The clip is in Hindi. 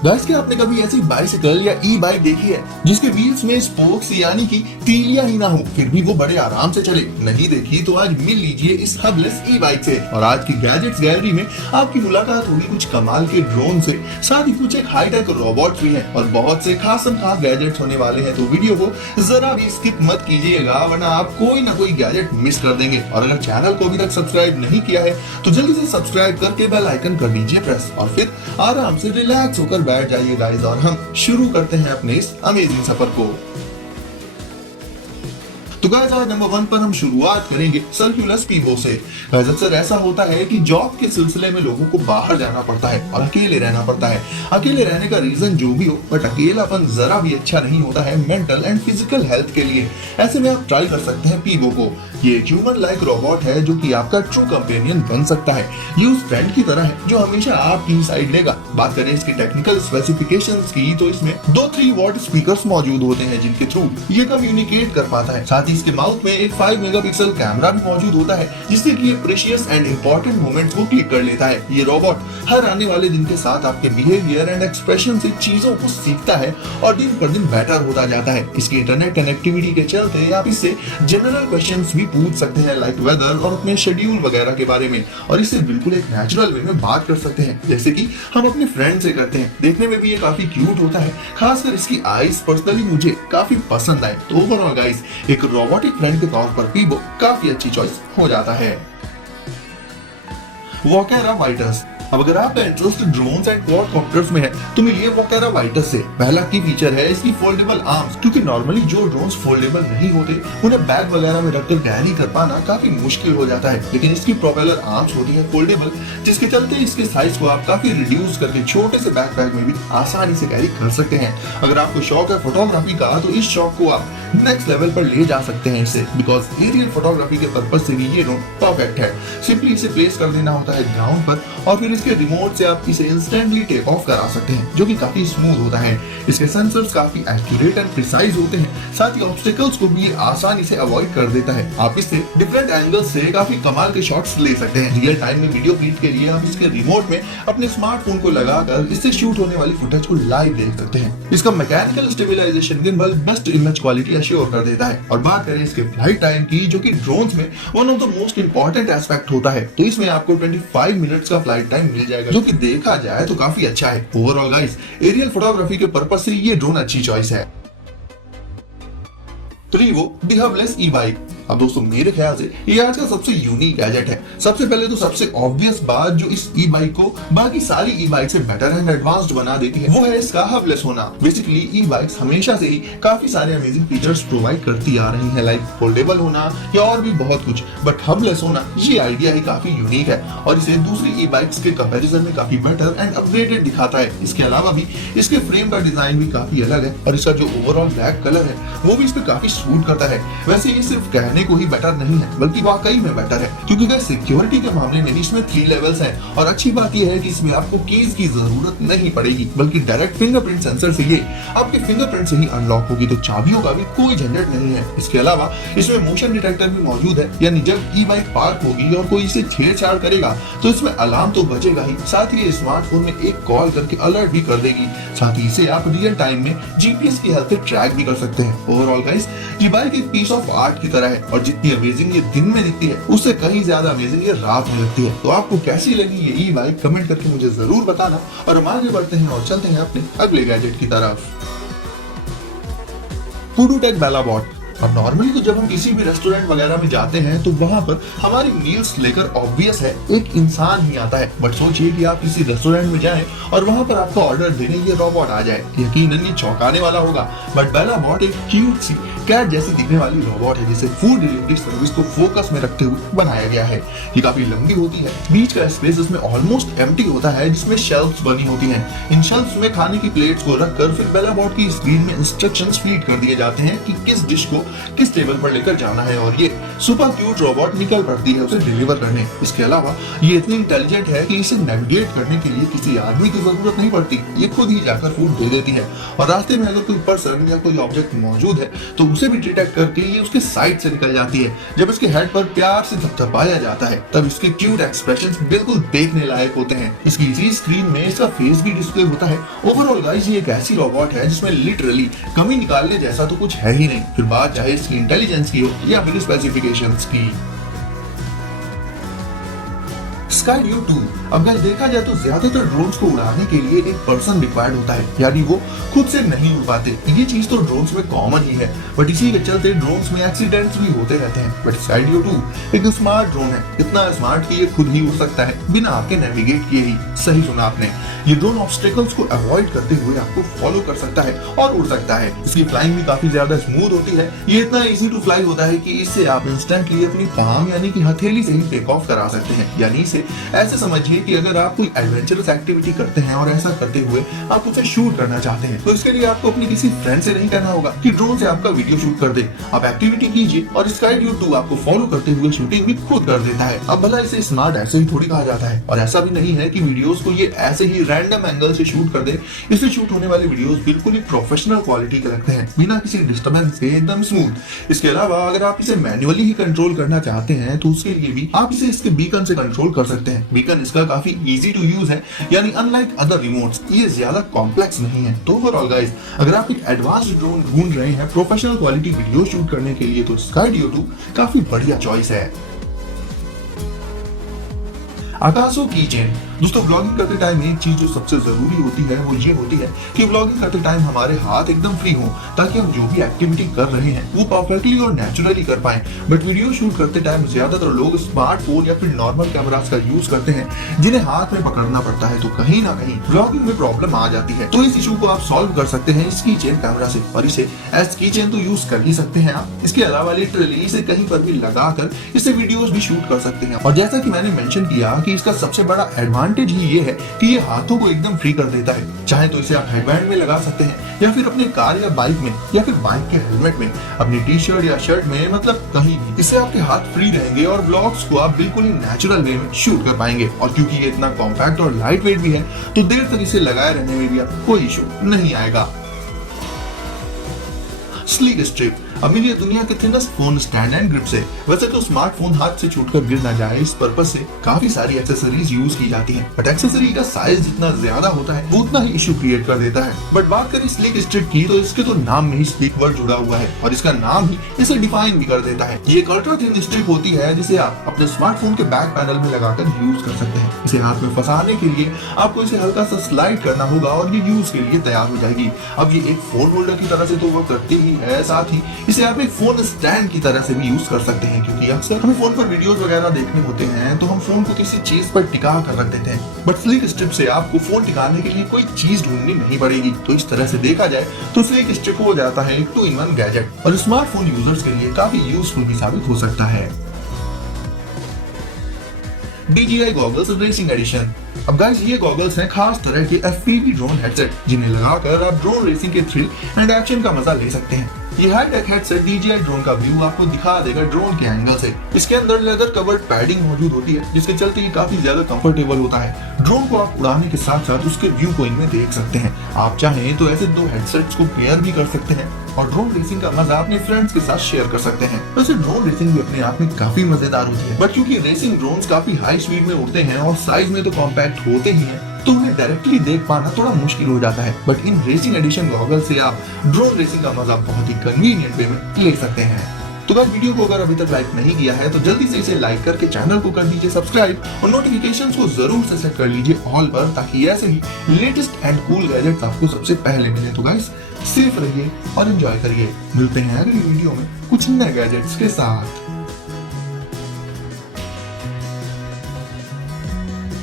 गाइस, क्या आपने कभी ऐसी बाइसिकल या ई बाइक देखी है जिसके व्हील्स में स्पोक्स यानी कि तीलियां ही ना हो, फिर भी वो बड़े आराम से चले? नहीं देखी तो आज मिल लीजिए इस हबलेस ई बाइक से। और आज की गैजेट्स गैलरी में आपकी मुलाकात होगी कुछ कमाल के ड्रोन से, साथ ही कुछ एक हाईटेक रोबोट भी हैं और बहुत से खास गैजेट्स होने वाले हैं। तो वीडियो को जरा भी स्किप मत कीजिएगा, वरना आप कोई ना कोई गैजेट मिस कर देंगे। और अगर चैनल को अभी तक सब्सक्राइब नहीं किया है तो जल्दी से सब्सक्राइब करके बेल आइकन कर दीजिए प्रेस, और फिर आराम से रिलैक्स होकर बैठ जाइए गाइस, और हम शुरू करते हैं अपने इस अमेजिंग सफर को। तो गाइस, आज नंबर 1 पर हम शुरुआत करेंगे सर्कुलस पीबो से। गाइस, अक्सर ऐसा होता है कि जॉब के सिलसिले में लोगों को बाहर जाना पड़ता है और अकेले रहना पड़ता है। अकेले रहने का रीजन जो भी हो, बट अकेलापन जरा भी अच्छा नहीं होता है मेंटल एंड फिजिकल हेल्थ के लिए। ऐसे में आप ट्राई कर सकते हैं पीबो को। ये एक ह्यूमन लाइक रोबोट है जो कि आपका ट्रू कंपेनियन बन सकता है। ये उस फ्रेंड की तरह है जो हमेशा आपकी साइड लेगा। बात करें इसकी टेक्निकल स्पेसिफिकेशंस की, तो इसमें 3 वॉट स्पीकर्स मौजूद होते हैं जिनके थ्रू ये कम्युनिकेट कर पाता है। साथ ही इसके माउथ में एक 5 मेगापिक्सल कैमरा भी मौजूद होता है जिससे कि ये प्रेशियस एंड इंपॉर्टेंट मोमेंट्स को क्लिक कर लेता है। ये रोबोट हर आने वाले दिन के साथ आपके बिहेवियर एंड एक्सप्रेशन से चीजों को सीखता है और दिन पर दिन बेटर होता जाता है। इसकी इंटरनेट कनेक्टिविटी के चलते आप इससे जनरल क्वेश्चंस भी पूछ सकते हैं, लाइक वेदर और अपने शेड्यूल वगैरह के बारे में, और इससे बिल्कुल एक नेचुरल वे में बात कर सकते हैं जैसे कि हम अपने फ्रेंड से करते हैं। देखने में भी ये काफी क्यूट होता है, खासकर इसकी आईज पर्सनली मुझे काफी पसंद आए। तो ओवरऑल गाइस, एक रोबोटिक फ्रेंड के तौर पर पीबो काफी अच्छी चॉइस हो जाता है। वोकेरा वाइटस। अब अगर आपका इंटरेस्ट ड्रोन्स एंड क्वाडकॉप्टर्स में है तो मिलिए वोकेरा वाइटस से। पहला की फीचर है इसकी फोल्डेबल आर्म्स, क्योंकि नॉर्मली जो ड्रोन्स फोल्डेबल नहीं होते उन्हें बैग वगैरह में रखकर कैरी कर पाना काफी मुश्किल हो जाता है, लेकिन इसकी प्रोपेलर आर्म्स होती है फोल्डेबल, जिसके चलते इसके साइज को आप काफी रिड्यूस करके छोटे से बैकपैक में भी आसानी से कैरी कर सकते हैं। अगर आपको शौक है फोटोग्राफी का तो इस शौक को आप नेक्स्ट लेवल पर ले जा सकते हैं इससे, बिकॉज एरियल फोटोग्राफी के पर्पज से भी ये ड्रोन परफेक्ट है। सिंपली इसे प्लेस कर देना होता है ग्राउंड पर और फिर इसके रिमोट से आप इसे इंस्टेंटली टेक ऑफ करा सकते हैं, जो कि काफी स्मूथ होता है। इसके सेंसर्स काफी एक्यूरेट एंड प्रिसाइज होते हैं, साथ ही ऑब्स्टिकल्स को भी आसानी से अवॉइड कर देता है। आप इससे डिफरेंट एंगल्स से काफी कमाल के शॉट्स ले सकते हैं। रियल टाइम में वीडियो क्लिप के लिए आप इसके रिमोट में अपने स्मार्टफोन को लगाकर इससे शूट होने वाली फुटेज को लाइव देख सकते हैं। इसका mechanical stabilization gimbal best image quality assure कर देता है। और बात करें इसके फ्लाइट टाइम की, जो कि ड्रोन्स में one of the most important aspect होता है, तो इसमें आपको 25 मिनट्स का फ्लाइट टाइम मिल जाएगा, जो कि देखा जाए तो काफी अच्छा है। ओवरऑल गाइस, एरियल फोटोग्राफी के पर्पज से ये ड्रोन अच्छी चॉइस है। ट्रीवो द हबलेस ई बाइक। अब दोस्तों, मेरे ख्याल से ये आज का सबसे यूनिक गैजेट है। सबसे पहले तो सबसे ऑब्वियस बात जो इस ई बाइक को बाकी सारी ई बाइक से बेटर एंड एडवांस्ड बना देती है, वो है इसका हबलेस होना। बेसिकली ई बाइक्स हमेशा से ही काफी सारे अमेजिंग फीचर्स प्रोवाइड करती आ रही हैं, लाइक फोल्डेबल होना या और भी बहुत कुछ, बट हबलेस होना ये आइडिया ही काफी यूनिक है और इसे दूसरी ई बाइक्स के कंपैरिजन में काफी बेटर एंड अपग्रेडेड दिखाता है। इसके अलावा भी इसके फ्रेम का डिजाइन भी काफी अलग है और इसका जो ओवरऑल ब्लैक कलर है वो भी इस पे काफी सूट करता है। वैसे ये सिर्फ कहने को ही बेटर नहीं है, बल्कि वाकई में बेटर है, क्योंकि गाइस सिक्योरिटी के मामले में भी इसमें 3 लेवल्स हैं। और अच्छी बात यह है कि इसमें आपको कीज की जरूरत नहीं पड़ेगी, बल्कि डायरेक्ट फिंगरप्रिंट सेंसर से ये आपके फिंगरप्रिंट से ही अनलॉक होगी, तो चाबियों का भी कोई झंझट नहीं है। इसके अलावा इसमें मोशन डिटेक्टर भी मौजूद है, यानी जब ई बाइक पार्क होगी और कोई इसे छेड़छाड़ करेगा तो इसमें अलार्म तो बजेगा ही, साथ ही स्मार्टफोन में एक कॉल करके अलर्ट भी कर देगी। साथ ही इसे आप रियल टाइम में जीपीएस की हेल्प से ट्रैक भी कर सकते हैं। ओवरऑल गाइस, ये बाइक एक पीस ऑफ आर्ट की तरह है और जितनी अमेजिंग ये दिन में दिखती है उससे कहीं ज्यादा अमेजिंग ये रात में लगती है। तो आपको कैसी लगी ये ई बाइक कमेंट करके मुझे जरूर बताना, और हम आगे बढ़ते हैं और चलते हैं अपने अगले गैजेट की तरफ। फूडूटेक बेलाबॉट। अब नॉर्मली तो जब हम किसी भी रेस्टोरेंट वगैरह में जाते हैं तो वहाँ पर हमारी मील्स लेकर ऑब्वियस है एक इंसान ही आता है, बट सोचिए कि आप किसी रेस्टोरेंट में जाएं और वहाँ पर आपका ऑर्डर देने ये रोबोट आ जाए, यकीनन ये चौंकाने वाला होगा। बट बेलाबॉट एक क्यूट सी कैट जैसी दिखने वाली रोबोट है जिसे फूड डिलीवरी सर्विस को फोकस में रखते हुए बनाया गया है। ये काफी लंबी होती है, बीच का स्पेस इसमें ऑलमोस्ट एम्प्टी होता है, जिसमें शेल्फ्स बनी होती हैं। इन शेल्फ्स में खाने की प्लेट्स को रखकर फिर बेलाबॉट की स्क्रीन में इंस्ट्रक्शंस फीड कर दिए जाते हैं कि किस डिश को किस टेबल पर लेकर जाना है और ये सुपर क्यूट रोबोट निकल पड़ती है उसे डिलीवर करने। इसके अलावा ये इतनी इंटेलिजेंट है कि इसे नेविगेट करने के लिए किसी आदमी की जरूरत नहीं पड़ती, ये खुद ही जाकर फूड दे देती है और रास्ते में अगर कोई पर्सन या कोई ऑब्जेक्ट मौजूद है तो उसे भी डिटेक्ट करके ये उसके साइड से निकल जाती है। जब इसके हेड पर प्यार से थपथपाया जाता है तब इसके क्यूट एक्सप्रेशंस बिल्कुल देखने लायक होते हैं। इसकी इसी स्क्रीन में इसका फेस भी डिस्प्ले होता है। ओवरऑल गाइस ये एक ऐसी रोबोट है जिसमें लिटरली कमी निकालने जैसा तो कुछ है ही नहीं, फिर बात चाहे इसकी इंटेलिजेंस की हो या फिर स्पेसिफिकेशंस की। स्काईड्यू 2। अब गाइस देखा जाए तो ज्यादातर ड्रोन्स को उड़ाने के लिए एक पर्सन रिक्वायर्ड होता है, यानी वो खुद से नहीं उड़ पाते। ये चीज तो ड्रोन्स में कॉमन ही है, बट इसी के चलते ड्रोन्स में एक्सीडेंट्स भी होते रहते हैं। बट स्काईड्यू 2 एक स्मार्ट ड्रोन है, इतना स्मार्ट कि ये खुद ही उड़ सकता है बिना आपके नेविगेट किए ही। सही सुना आपने, ये ड्रोन ऑब्स्टेकल्स को अवॉइड करते हुए आपको फॉलो कर सकता है और उड़ सकता है। इसकी फ्लाइंग भी काफी ज्यादा स्मूथ होती है। ये इतना इजी टू फ्लाई होता है कि इससे आप इंस्टेंटली अपनी पाम यानी कि हथेली से ही टेक ऑफ करा सकते हैं। यानी इसे ऐसे समझिए कि अगर आप कोई एडवेंचरस एक्टिविटी करते हैं और ऐसा करते हुए आप उसे शूट करना चाहते हैं तो इसके लिए आपको अपनी किसी फ्रेंड से नहीं कहना होगा कि ड्रोन से आपका वीडियो शूट कर दे। आप एक्टिविटी कीजिए और स्काईड्यू 2 आपको फॉलो करते हुए शूटिंग भी खुद कर देता है। अब भला इसे स्मार्ट ऐसे ही थोड़ी कहा जाता है, और ऐसा भी नहीं है कि वीडियोस को ये ऐसे ही रैंडम एंगल से शूट कर दे। इससे शूट होने वाले वीडियोस बिल्कुल ही प्रोफेशनल क्वालिटी के लगते हैं, बिना किसी डिस्टर्बेंस के एकदम स्मूथ। इसके अलावा अगर आप इसे मैन्युअली ही कंट्रोल करना चाहते हैं तो उसके लिए भी आप इसे इसके बीकन से कंट्रोल कर सकते हैं। बीकन इसका काफी इजी टू यूज है, यानी अनलाइक अदर रिमोट्स ये ज्यादा कॉम्प्लेक्स नहीं है। तो ओवरऑल गाइस अगर आप एक एडवांस्ड ड्रोन ढूंढ रहे हैं प्रोफेशनल क्वालिटी वीडियो शूट करने के लिए तो स्काईड्यू 2 काफी बढ़िया चॉइस है। आकाशो की चेन। दोस्तों व्लॉगिंग करते टाइम एक चीज जो सबसे जरूरी होती है वो ये होती है कि व्लॉगिंग करते टाइम हमारे हाथ एकदम फ्री हो ताकि हम जो भी एक्टिविटी कर रहे हैं वो परफेक्टली और नेचुरली कर पाएं। बट वीडियो शूट करते टाइम ज्यादातर लोग स्मार्टफोन या फिर नॉर्मल कैमरास का यूज करते हैं जिन्हें हाथ में पकड़ना पड़ता है, तो कहीं ना कहीं व्लॉगिंग में प्रॉब्लम आ जाती है। तो इस इशू को आप सॉल्व कर सकते हैं इस की चेन कैमरा से, और इसे एज की चेन तो यूज कर ही सकते हैं आप। इसके अलावा लिटरली इसे कहीं पर भी लगाकर इससे वीडियोस भी शूट कर सकते हैं। और जैसा कि मैंने मेंशन किया कि इसका सबसे बड़ा एडवांटेज ही ये है कि ये हाथों को एकदम फ्री कर देता है। चाहे तो इसे आप हेडबैंड में लगा सकते हैं या फिर अपने कार या बाइक में या फिर बाइक के हेलमेट में, अपनी टी शर्ट या शर्ट में, मतलब कहीं भी। इससे आपके हाथ फ्री रहेंगे और व्लॉग्स को आप बिल्कुल ही नेचुरल वे में शूट कर पाएंगे। और क्योंकि ये इतना कॉम्पैक्ट और लाइट वेट भी है तो देर तक इसे लगाए रहने में भी आपको कोई इशू नहीं आएगा। Sleek strip. अब मिली दुनिया के thinnest phone stand and grip से। वैसे तो स्मार्टफोन हाथ से छूटकर गिर ना जाए इस पर्पस से काफी सारी एक्सेसरीज यूज की जाती हैं, बट एक्सेसरी का साइज जितना ज्यादा होता है वो उतना ही इशू क्रिएट कर देता है। बट बात करें स्लीक स्ट्रिप की तो इसके तो नाम में ही स्लीक वर्ड जुड़ा हुआ है और इसका नाम ही इसे डिफाइन भी कर देता है। ये एक अल्ट्रा थिन स्ट्रिप होती है जिसे आप अपने स्मार्टफोन के बैक पैनल में लगाकर यूज कर सकते हैं। इसे हाथ में फंसाने के लिए आपको इसे हल्का सा स्लाइड करना होगा और ये यूज के लिए तैयार हो जाएगी। अब ये एक फोन होल्डर की तरह से तो वर्क करती ही है, साथ ही इसे आप एक फोन स्टैंड की तरह से भी यूज कर सकते हैं, क्योंकि अक्सर हमें फोन पर वीडियोस वगैरह देखने होते हैं तो हम फोन को किसी चीज पर टिका कर रख देते हैं। बट स्लीक स्ट्रिप से आपको फोन टिकाने के लिए कोई चीज ढूंढनी नहीं पड़ेगी। तो इस तरह से देखा जाए तो स्लीक स्ट्रिप हो जाता है एक 2-in-1 गैजेट और स्मार्टफोन यूजर्स के लिए काफी यूजफुल भी साबित हो सकता है। DJI goggles racing edition. अब गाइस ये गॉगल्स हैं खास तरह के FPV ड्रोन हेडसेट जिन्हें लगाकर आप ड्रोन रेसिंग के थ्रिल एंड एक्शन का मजा ले सकते हैं। ये हाईटेक हेडसेट DJI ड्रोन का व्यू आपको दिखा देगा ड्रोन के एंगल से। इसके अंदर लेदर कवर्ड पैडिंग मौजूद होती है जिसके चलते ये काफी ज्यादा कंफर्टेबल होता है। ड्रोन को आप उड़ाने के साथ साथ उसके व्यू को इनमें देख सकते हैं। आप चाहें तो ऐसे दो हेडसेट्स को पेयर भी कर सकते हैं और ड्रोन रेसिंग का मजा अपने फ्रेंड्स के साथ शेयर कर सकते हैं। वैसे ड्रोन रेसिंग भी अपने आप में काफी मजेदार होती है, बट क्योंकि रेसिंग ड्रोन्स काफी हाई स्पीड में उड़ते हैं और साइज में तो कॉम्पैक्ट होते ही हैं तो उन्हें डायरेक्टली देख पाना थोड़ा मुश्किल हो जाता है। But in racing edition goggle से आप ड्रोन रेसिंग का मजा बहुत ही कन्वीनियंट वे में ले सकते हैं। तो गाइस वीडियो को अगर अभी तक लाइक नहीं किया है तो जल्दी से इसे लाइक करके चैनल को कर दीजिए सब्सक्राइब और नोटिफिकेशंस को जरूर से सेट कर लीजिए ऑल पर, ताकि ऐसे ही लेटेस्ट एंड कूल गैजेट्स आपको सबसे पहले मिले। तो गाइस सेफ रहिए और एंजॉय करिए। मिलते हैं अगली वीडियो में कुछ नए गैजेट्स के साथ।